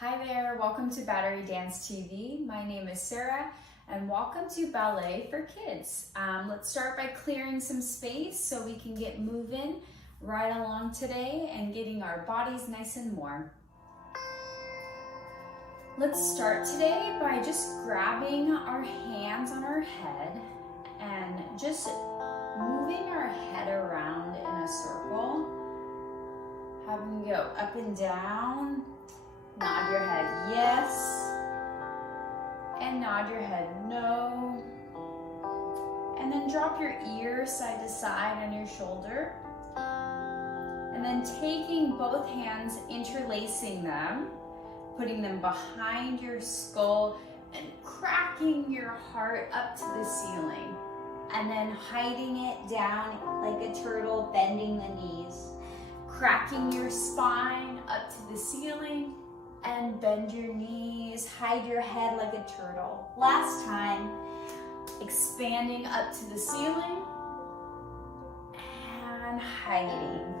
Hi there, welcome to Battery Dance TV. My name is Sarah and welcome to Ballet for Kids. Let's start by clearing some space so we can get moving right along today and getting our bodies nice and warm. Let's start today by just grabbing our hands on our head and just moving our head around in a circle. Having go up and down. Nod your head yes, and nod your head no. And then drop your ears side to side on your shoulder. And then taking both hands, interlacing them, putting them behind your skull and cracking your heart up to the ceiling. And then hiding it down like a turtle, bending the knees. Cracking your spine up to the ceiling. And bend your knees, hide your head like a turtle. Last time, expanding up to the ceiling and hiding.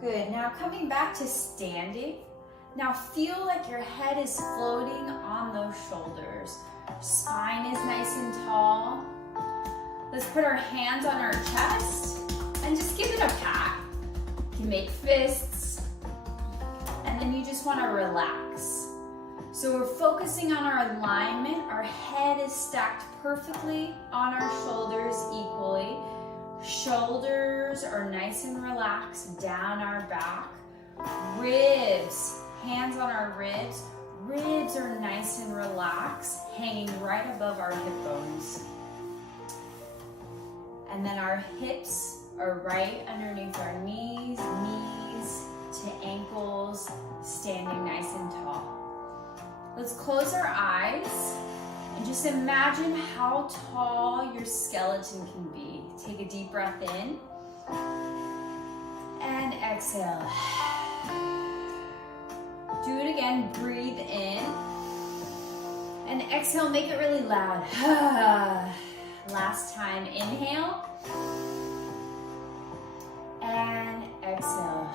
Good, now coming back to standing. Now feel like your head is floating on those shoulders. Spine is nice and tall. Let's put our hands on our chest and just give it a pat. You can make fists. And then you just want to relax. So we're focusing on our alignment. Our head is stacked perfectly on our shoulders equally. Shoulders are nice and relaxed down our back. Ribs, hands on our ribs. Ribs are nice and relaxed, hanging right above our hip bones. And then our hips are right underneath our knees, to ankles, standing nice and tall. Let's close our eyes and just imagine how tall your skeleton can be. Take a deep breath in and exhale. Do it again, breathe in and exhale, make it really loud. Last time, inhale and exhale.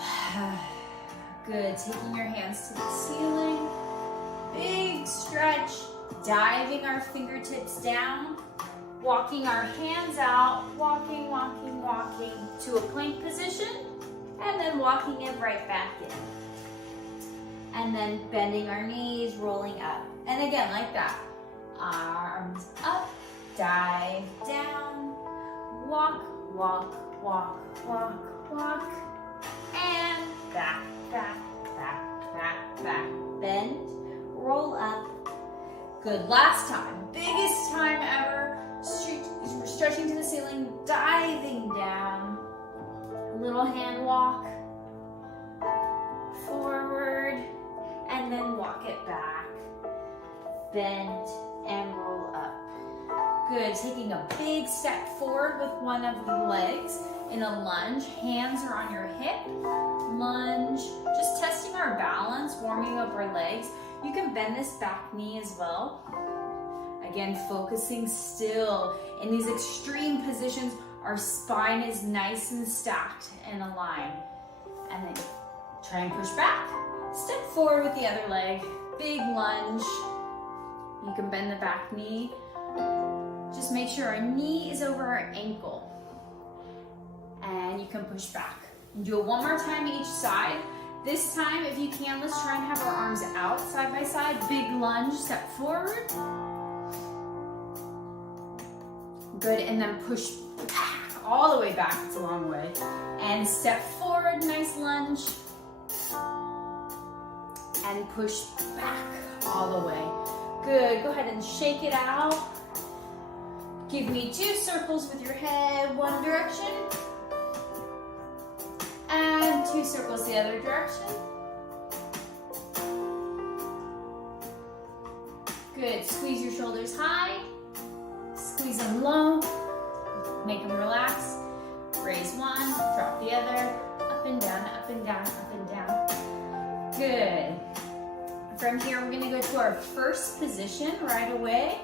Good, taking your hands to the ceiling. Big stretch, diving our fingertips down, walking our hands out, walking to a plank position, and then walking it right back in. And then bending our knees, rolling up. And again, like that. Arms up, dive down, walk, and back. Bend, roll up. Good, last time, biggest time ever. We're stretching to the ceiling, diving down. Little hand walk. Forward, and then walk it back. Bend and roll up. Good, taking a big step forward with one of the legs in a lunge. Hands are on your hip. Lunge, just testing our balance, warming up our legs. You can bend this back knee as well. Again, focusing still. In these extreme positions, our spine is nice and stacked and aligned. And then try and push back. Step forward with the other leg. Big lunge. You can bend the back knee. Just make sure our knee is over our ankle. And you can push back. Do it one more time each side. This time, if you can, let's try and have our arms out side by side. Big lunge, step forward. Good, and then push back, all the way back, it's a long way. And step forward, nice lunge. And push back all the way. Good, go ahead and shake it out. Give me 2 circles with your head, one direction. And 2 circles the other direction. Good, squeeze your shoulders high. Squeeze them low. Make them relax. Raise one, drop the other. Up and down, up and down, up and down. Good. From here, we're gonna go to our first position right away.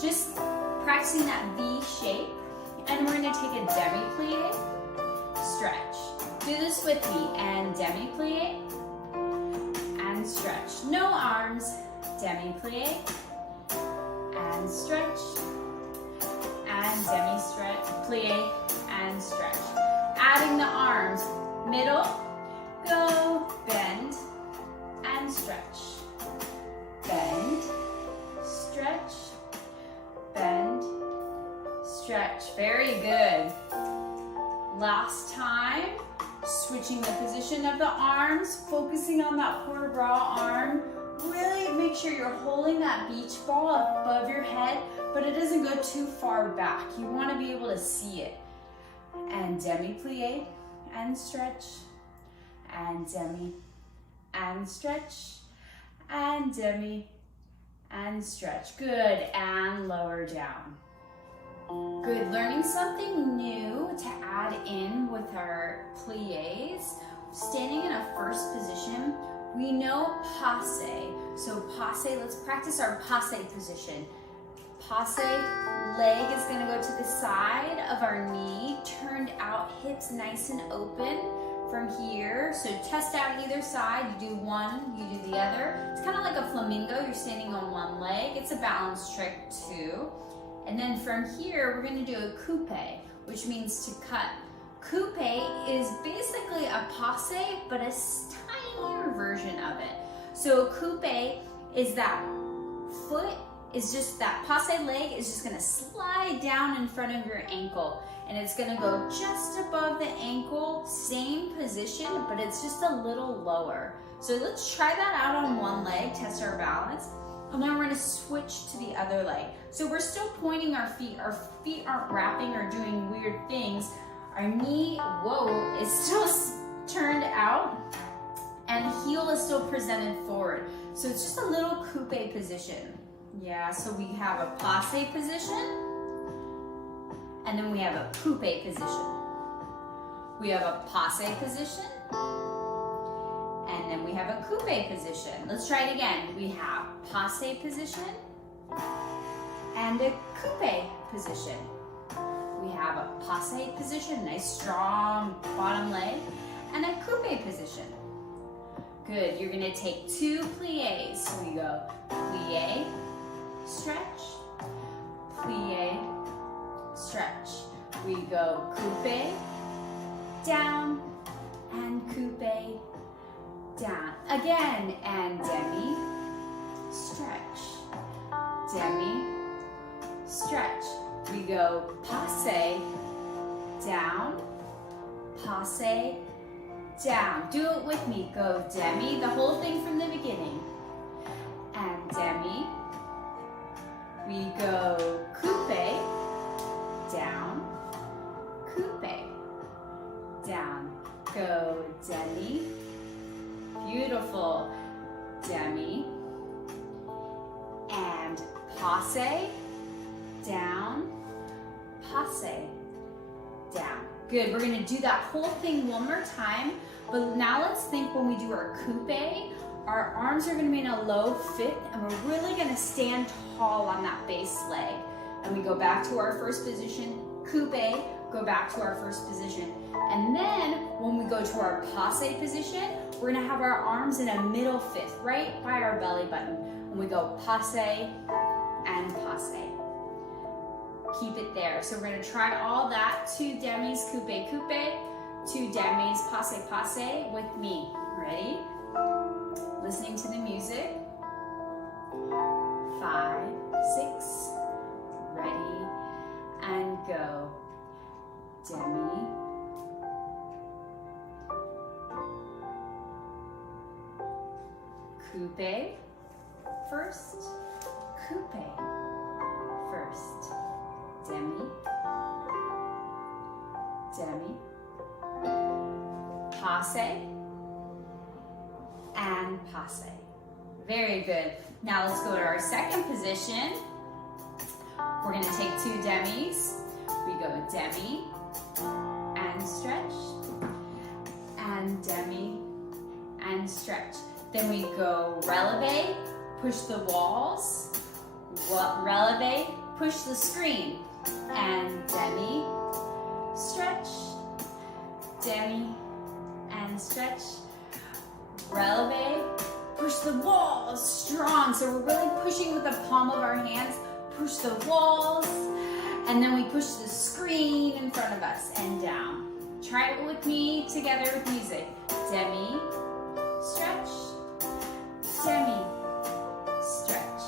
Just practicing that V shape. And we're gonna take a demi-plie, stretch. Do this with me, and demi-plie, and stretch. No arms, demi-plie, and stretch, and demi-plie, and stretch. Adding the arms, middle, go, bend, and stretch. Bend, stretch, bend, stretch. Very good. Last time, switching the position of the arms, focusing on that port de bras arm. Really make sure you're holding that beach ball above your head, but it doesn't go too far back. You want to be able to see it. And demi-plie, and stretch, and demi, and stretch, and demi, and stretch. Good, and lower down. Good, learning something new to add in with our plies. Standing in a first position, we know passe. So passe, let's practice our passe position. Passe, leg is gonna go to the side of our knee, turned out, hips nice and open from here. So test out either side, you do one, you do the other. It's kind of like a flamingo, you're standing on one leg. It's a balance trick too. And then from here, we're gonna do a coupe, which means to cut. Coupe is basically a passe, but a tinier version of it. So a coupe is that foot is just, that passe leg is just gonna slide down in front of your ankle, and it's gonna go just above the ankle, same position, but it's just a little lower. So let's try that out on one leg, test our balance. And then we're gonna switch to the other leg. So we're still pointing our feet aren't wrapping or doing weird things. Our knee, whoa, is still turned out, and heel is still presented forward. So it's just a little coupe position. Yeah, so we have a passe position, and then we have a coupe position. We have a passe position, and then we have a coupe position. Let's try it again. We have passe position and a coupe position. We have a passe position, nice strong bottom leg, and a coupe position. Good, you're gonna take two plies. So we go plie, stretch, plie, stretch. We go coupe, down, and coupe, down. Again, and demi, stretch, demi, stretch. We go passe, down, passe, down. Do it with me. Go demi, the whole thing from the beginning. And demi. We go coupe, down, coupe, down. Go demi. Beautiful. Demi. And passe, down, passe, down. Good, we're gonna do that whole thing one more time, but now let's think when we do our coupe, our arms are gonna be in a low fifth, and we're really gonna stand tall on that base leg. And we go back to our first position, coupe, go back to our first position. And then when we go to our passe position, we're gonna have our arms in a middle fifth, right by our belly button. And we go passe and passe. Keep it there. So we're gonna try all that, 2 demis, coupe, coupe, 2 demis, passe, passe with me. Ready? Listening to the music. 5, 6, ready, and go. Demi, coupe, first, coupe, first, demi, demi, passe, and passe. Very good. Now let's go to our second position. We're gonna take 2 demis. We go demi, and stretch, and demi, and stretch. Then we go releve, push the walls, releve, push the screen, and demi, stretch, demi, and stretch, releve, push the the walls, strong. So we're really pushing with the palm of our hands, push the walls, and then we push the screen in front of us and down. Try it with me together with music. Demi, stretch, demi, stretch,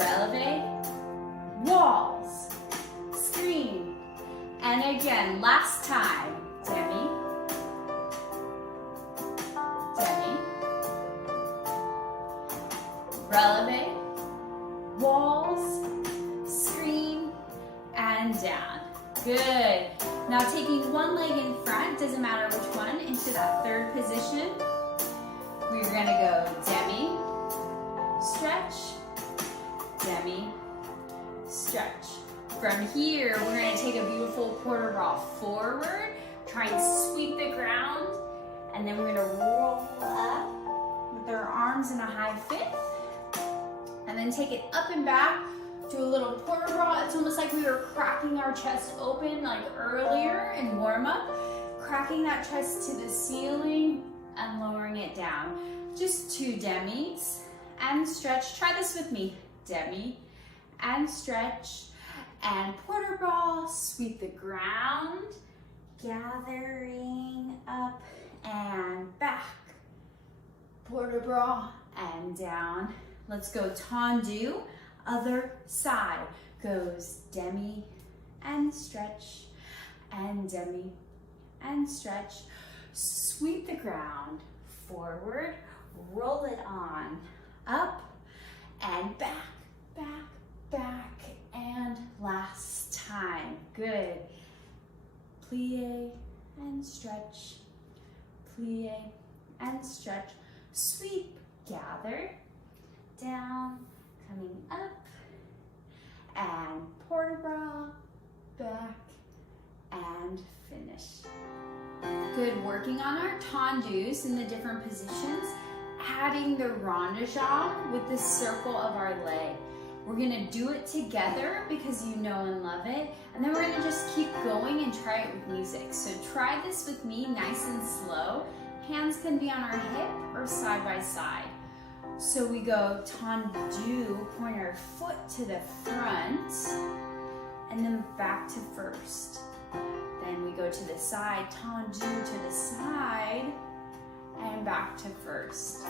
releve, walls, screen, and again, last time, demi, demi, releve, walls, screen, and down. Good. Now taking one leg in front, doesn't matter which one, into that third position. We're gonna go demi, stretch, demi, stretch. From here, we're gonna take a beautiful quarter roll forward, try and sweep the ground, and then we're gonna roll up with our arms in a high fifth, and then take it up and back. Do a little porter roll. It's almost like we were cracking our chest open like earlier in warm up, cracking that chest to the ceiling and lowering it down. Just 2 demis and stretch. Try this with me. Demi and stretch and porter roll. Sweep the ground, gathering up and back. Porter roll and down. Let's go tendu. Other side goes demi and stretch and demi and stretch. Sweep the ground forward, roll it on, up and back, back, back, and last time. Good. Plie and stretch, plie and stretch. Sweep, gather, down, coming up, and porter roll, back, and finish. Good, working on our tendus in the different positions, adding the rondejambe with the circle of our leg. We're gonna do it together because you know and love it, and then we're gonna just keep going and try it with music. So try this with me, nice and slow. Hands can be on our hip or side by side. So we go tendu, point our foot to the front, and then back to first. Then we go to the side, tendu to the side, and back to first.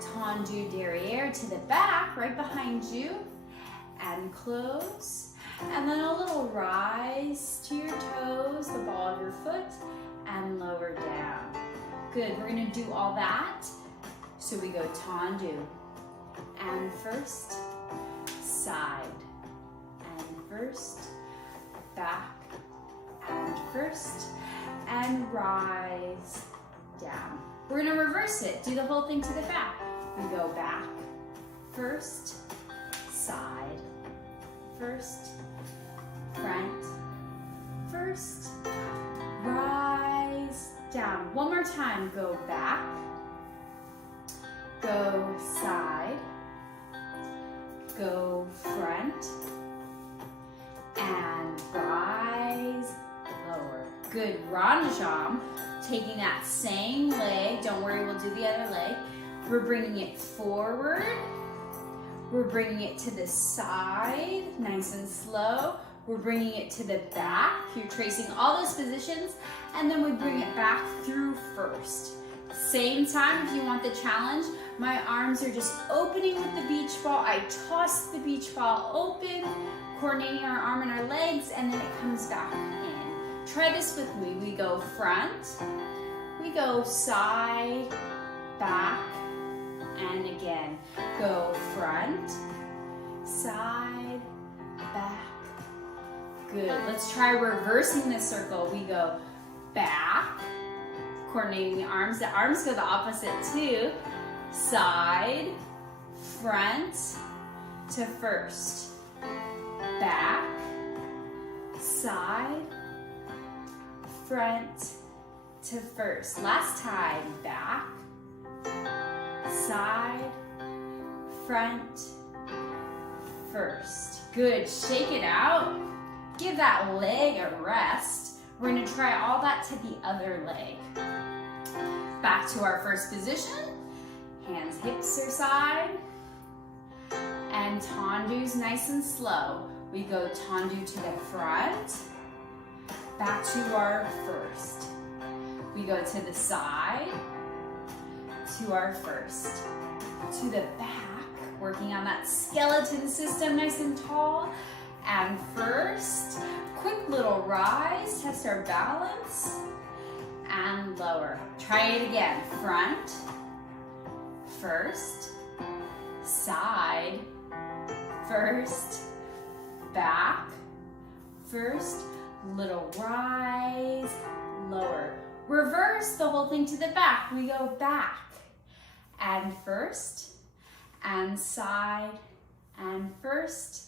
Tendu derrière to the back, right behind you, and close. And then a little rise to your toes, the ball of your foot, and lower down. Good, we're gonna do all that. So we go tendu, and first, side, and first, back, and first, and rise, down. We're gonna reverse it, do the whole thing to the back. We go back, first, side, first, front, first, rise, down. One more time, go back, go side, go front, and rise, lower. Good, rondejambe, taking that same leg, don't worry, we'll do the other leg. We're bringing it forward, we're bringing it to the side, nice and slow. We're bringing it to the back, you're tracing all those positions, and then we bring it back through first. Same time, if you want the challenge, my arms are just opening with the beach ball. I toss the beach ball open, coordinating our arm and our legs, and then it comes back in. Try this with me. We go front, we go side, back, and again. Go front, side, back. Good. Let's try reversing the circle. We go back, coordinating the arms. The arms go the opposite too. Side, front to first. Back, side, front to first. Last time, back, side, front, first. Good, shake it out. Give that leg a rest. We're gonna try all that to the other leg. Back to our first position. Hands hips side. And tendus nice and slow. We go tendu to the front, back to our first. We go to the side, to our first, to the back, working on that skeleton system nice and tall. And first, quick little rise, test our balance, and lower. Try it again, front, first, side, first, back, first, little rise, lower. Reverse the whole thing to the back. We go back, and first, and side, and first,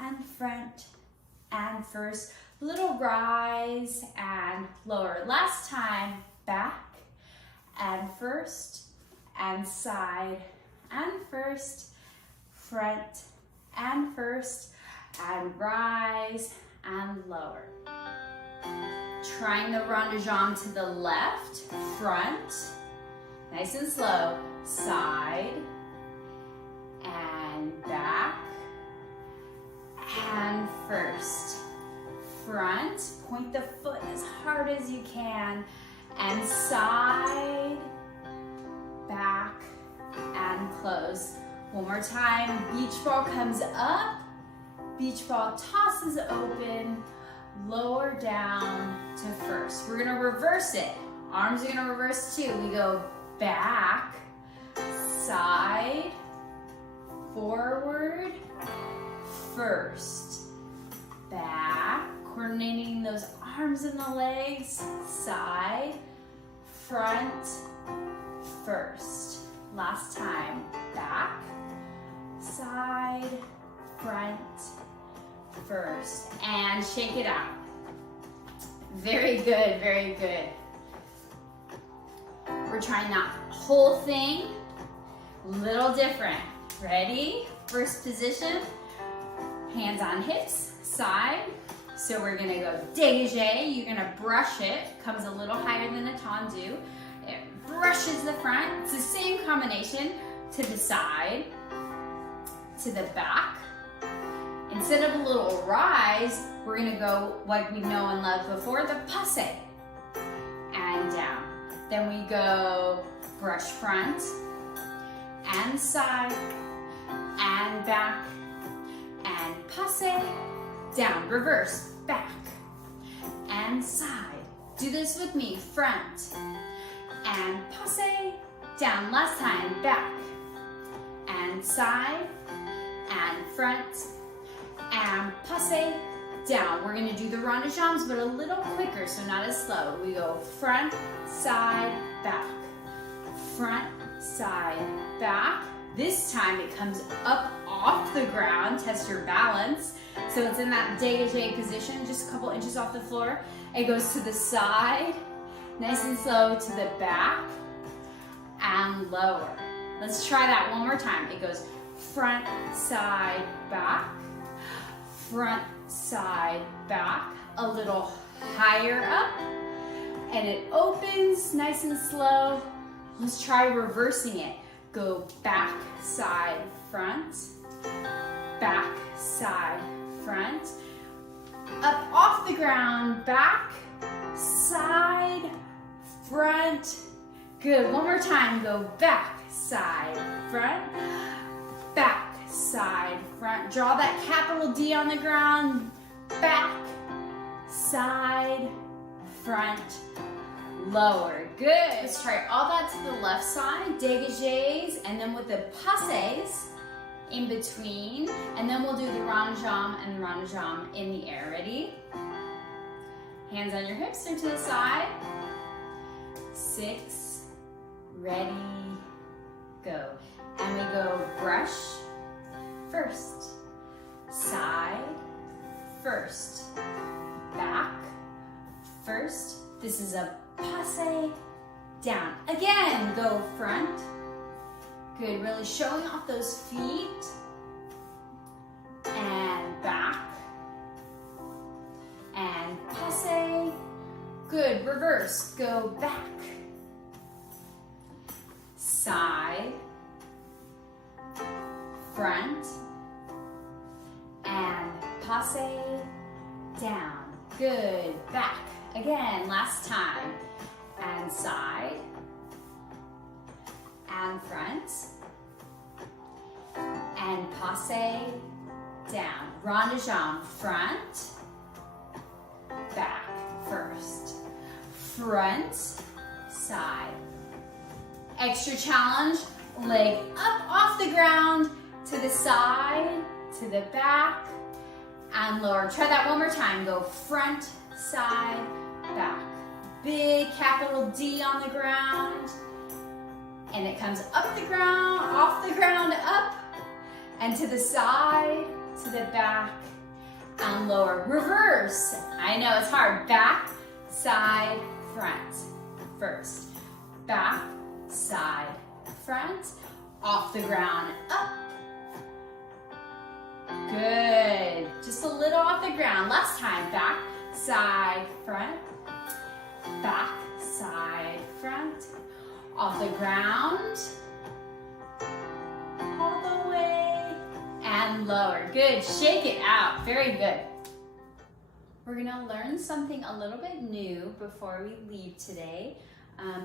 and front, and first, little rise, and lower. Last time, back, and first, and side, and first, front, and first, and rise, and lower. Trying the rond de jambe to the left, front, nice and slow, side, and back, and first, front, point the foot as hard as you can, and side, back, and close. One more time, beach ball comes up, beach ball tosses open, lower down to first. We're gonna reverse it. Arms are gonna reverse too. We go back, side, forward, first, back, coordinating those arms and the legs, side, front, first. Last time, back, side, front, first, and shake it out. Very good, very good. We're trying that whole thing, little different. Ready? First position, hands on hips, side. So we're gonna go dégagé. You're gonna brush it, comes a little higher than a tendu. It brushes the front. It's the same combination to the side, to the back. Instead of a little rise, we're gonna go like we know and love before, the passe, and down. Then we go brush front, and side, and back, and passe, down, reverse, back, and side. Do this with me, front, and passe, down, last time, back, and side, and front, and passe, down. We're gonna do the rond de jambes, but a little quicker, so not as slow. We go front, side, back, front, side, back. This time it comes up off the ground, test your balance. So it's in that dégagé position, just a couple inches off the floor. It goes to the side, nice and slow to the back, and lower. Let's try that one more time. It goes front, side, back, front, side, back, a little higher up, and it opens nice and slow. Let's try reversing it. Go back, side, front, back, side, front, up off the ground, back, side, front. Good, one more time. Go back, side, front, back, side, front. Draw that capital D on the ground. Back, side, front, lower. Good. Let's try all that to the left side. Dégagés, and then with the passes in between. And then we'll do the rond de jambe and the rond de jambe in the air. Ready? Hands on your hips or to the side. 6, ready, go. And we go brush, first, side, first, back, first. This is a passe, down. Again, go front. Good, really showing off those feet. And back. And passe. Good, reverse, go back. Side. front, and passe, down. Good, back. Again, last time. And side, and front, and passe, down. Rond de jambe, front, back first. Front, side. Extra challenge, leg up off the ground, to the side, to the back, and lower. Try that one more time. Go front, side, back. Big capital D on the ground. And it comes up the ground, off the ground, up, and to the side, to the back, and lower. Reverse. I know it's hard. Back, side, front. First. Back, side, front. Off the ground, up. Good. Just a little off the ground. Last time. Back, side, front. Back, side, front. Off the ground. All the way. And lower. Good. Shake it out. Very good. We're going to learn something a little bit new before we leave today.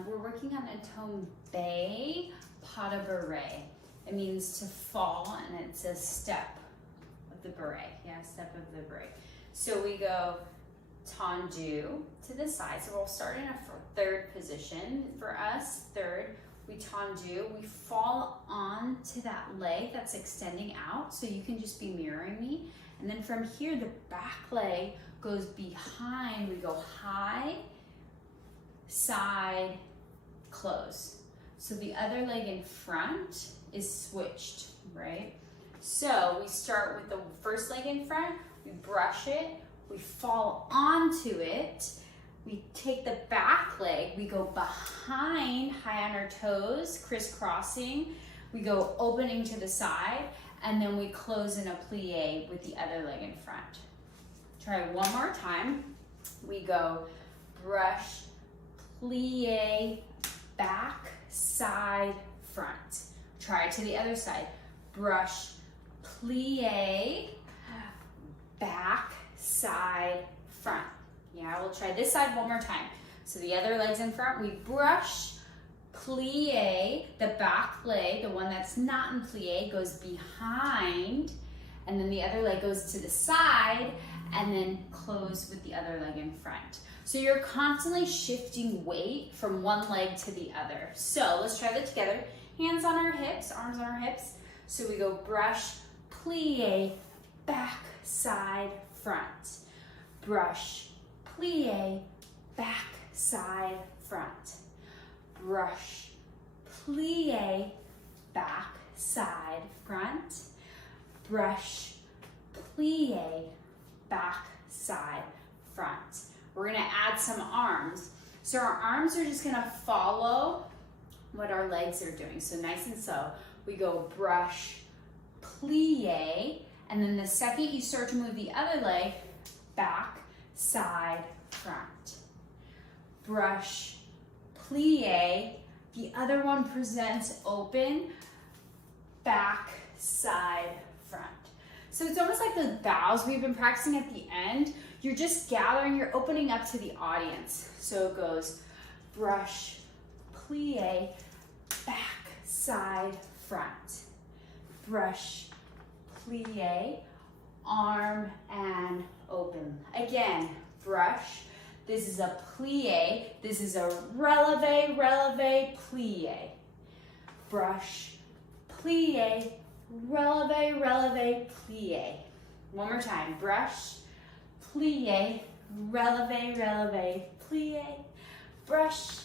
We're working on a tombe pas de beret. It means to fall, and it's a step of the beret. Yeah, step of the beret. So we go tendu to the side. So we'll start in a third position. For us, third, we tendu. We fall onto that leg that's extending out. So you can just be mirroring me. And then from here, the back leg goes behind. We go high, side, close. So the other leg in front is switched, right? So we start with the first leg in front, we brush it, we fall onto it, we take the back leg, we go behind, high on our toes, crisscrossing, we go opening to the side, and then we close in a plie with the other leg in front. Try one more time. We go brush, plie, back, side, front. Try it to the other side. Brush, plie, back, side, front. Yeah, we'll try this side one more time. So the other leg's in front. We brush, plie, the back leg, the one that's not in plie, goes behind, and then the other leg goes to the side, and then close with the other leg in front. So you're constantly shifting weight from one leg to the other. So let's try that together. Hands on our hips, arms on our hips. So we go brush, plie, back, side, front. Brush, plie, back, side, front. Brush, plie, back, side, front. Brush, plie, back, side, front. We're gonna add some arms. So our arms are just gonna follow what our legs are doing. So nice and slow. We go brush, plie, and then the second you start to move the other leg, back, side, front. Brush, plie, the other one presents open, back, side, front. So it's almost like the bows we've been practicing at the end. You're just gathering, you're opening up to the audience. So it goes brush, plie, back, side, front. Brush, plie, arm, and open. Again, brush. This is a plie. This is a releve, releve, plie. Brush, plie, releve, releve, plie. One more time. Brush, plie, releve, releve, plie. Brush,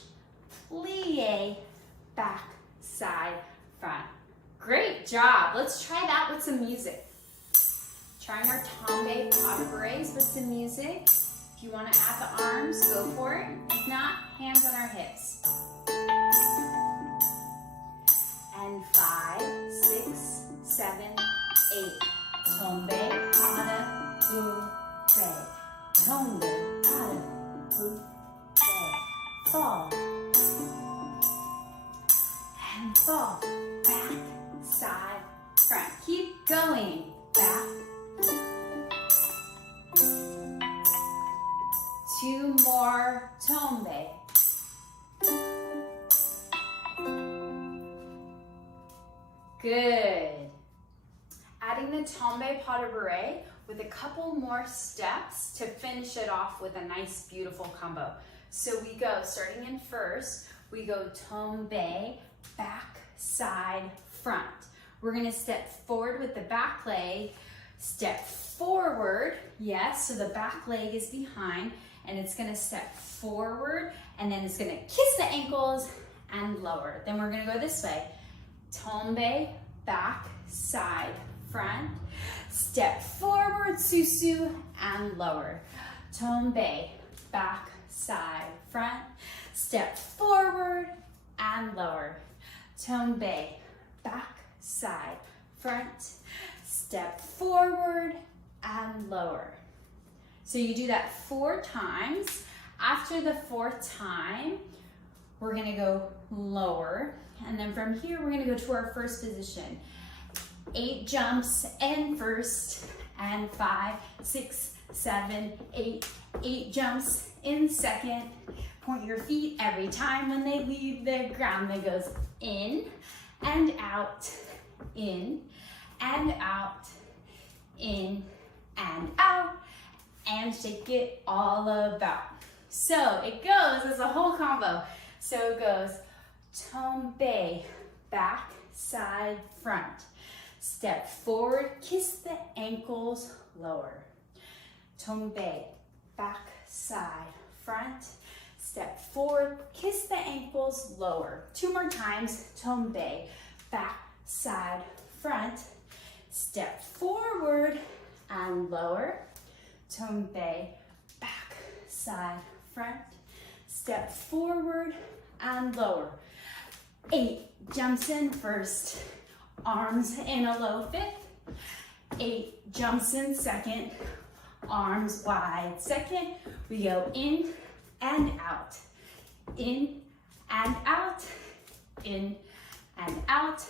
plie, back, side, front. Great job. Let's try that with some music. Trying our tombe pas de berets with some music. If you want to add the arms, go for it. If not, hands on our hips. And 5, 6, 7, 8. Tombe pas de beret. Tombe pas de beret. Fall. And fall. Back, side, front. Keep going. Back. 2 more tombe. Good. Adding the tombe pas de bourrée with a couple more steps to finish it off with a nice, beautiful combo. So we go, starting in first, we go tombe, back, side, front. We're gonna step forward with the back leg, step forward, yes, so the back leg is behind, and it's gonna step forward, and then it's gonna kiss the ankles and lower. Then we're gonna go this way. Tombe, back, side, front. Step forward, susu, and lower. Tombe, back, side, front. Step forward and lower. Tombe, back, side, front. Step forward and lower. So you do that 4 times. After the 4th time, we're gonna go lower. And then from here, we're gonna go to our first position. 8 jumps in first, and 5, 6, 7, 8. 8 jumps in second. Point your feet every time when they leave the ground. That goes in and out, in and out, in and out, and shake it all about. So it goes as a whole combo. So it goes tombe, back, side, front. Step forward, kiss the ankles, lower. Tombe, back, side, front. Step forward, kiss the ankles, lower. 2 more times, tombe, back, side, front. Step forward and lower. Tombe, back, side, front. Step forward and lower. 8 jumps in first, arms in a low fifth. 8 jumps in second, arms wide second. We go in and out, in and out, in and out,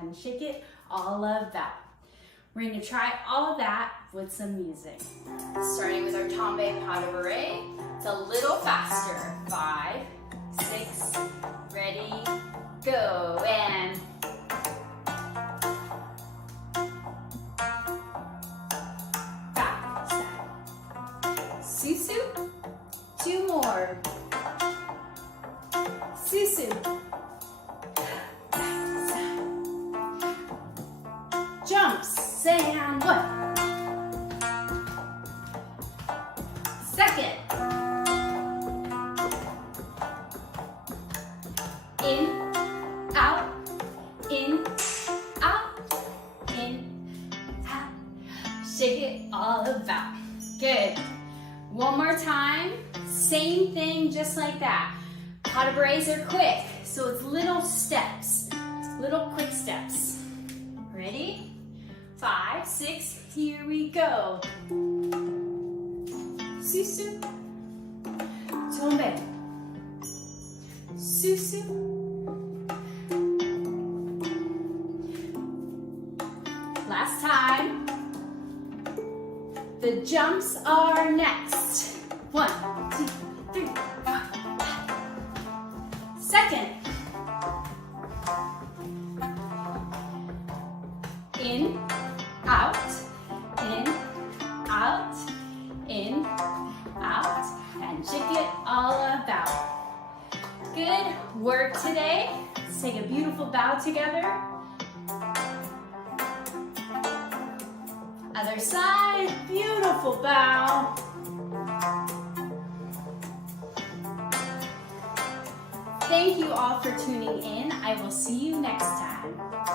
and shake it all of that. We're gonna try all of that with some music. Starting with our tombe pas de bourrée. It's a little faster. 5, 6, ready, go, and back, side. Susu, 2 more. Susu, back, side. Jumps, and 1. Second. In, out, in, out, in, out. Shake it all about. Good. One more time. Same thing, just like that. Pas de bourrées are quick, so it's little steps, little quick steps. Ready? 5, 6, here we go. Susu, tombe, susu, last time. The jumps are next. 1, 2, 3, 4. Second. In, out, in, out, in, out, and shake it all about. Good work today. Let's take a beautiful bow together. Other side, beautiful bow. Thank you all for tuning in. I will see you next time.